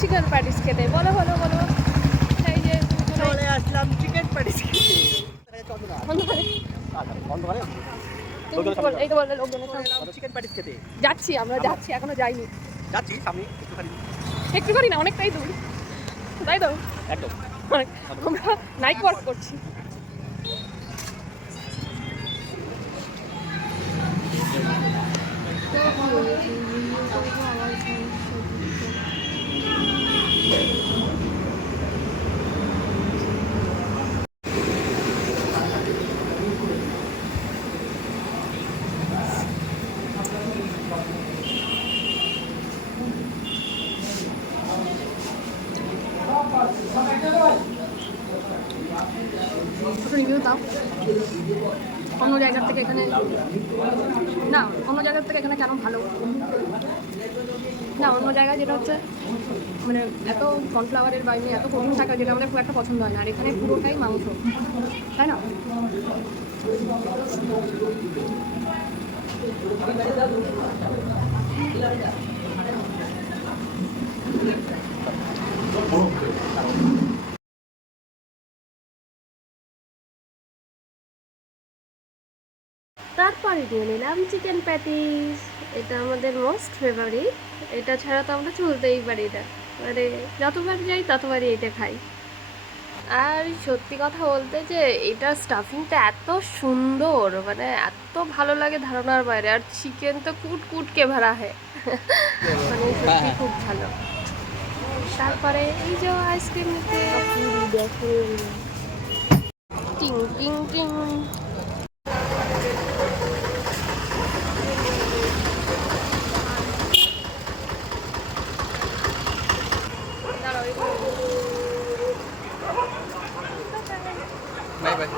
Chicken patties খেতে। বলো বলো বলো। এই যে চলে আসলাম চিকেন প্যাটিস খেতে। এই তো বললে লোকজনের সঙ্গে চিকেন প্যাটিস খেতে যাচ্ছি, আমরা যাচ্ছি, এখনো যাইনি। যাচ্ছি সামনে একটুখানি। একটু করি না, অনেকটাই দূর, তাই তো। একদম আমরা নাইট ওয়ার্ক করছি। রিভিউ দাও অন্য জায়গার থেকে এখানে, না অন্য জায়গার থেকে এখানে কেন ভালো না। অন্য জায়গায় যেটা হচ্ছে মানে এত কর্নফ্লাওয়ারের বাইরে এত প্রোটিন থাকা, যেটা আমাদের খুব একটা পছন্দ হয় না। আর এখানে পুরোটাই মাংস, তাই না? তারপরে নিয়ে নিলাম চিকেন প্যাটিস। এটা আমাদের মোস্ট ফেভারিট। এটা ছাড়া তো আমরা চলতেই পারি না, মানে যতবার যাই ততবারই এটা খাই। আর সত্যি কথা বলতে যে এটার স্টাফিংটা এত সুন্দর, মানে এত ভালো লাগে ধারণার বাইরে। আর চিকেন তো কুট কুটকে ভরা হয়, মানে সত্যি খুব ভালো। তারপরে এই যে আইসক্রিম নিতে দেখেন, টিং টিং টিং। Bye bye.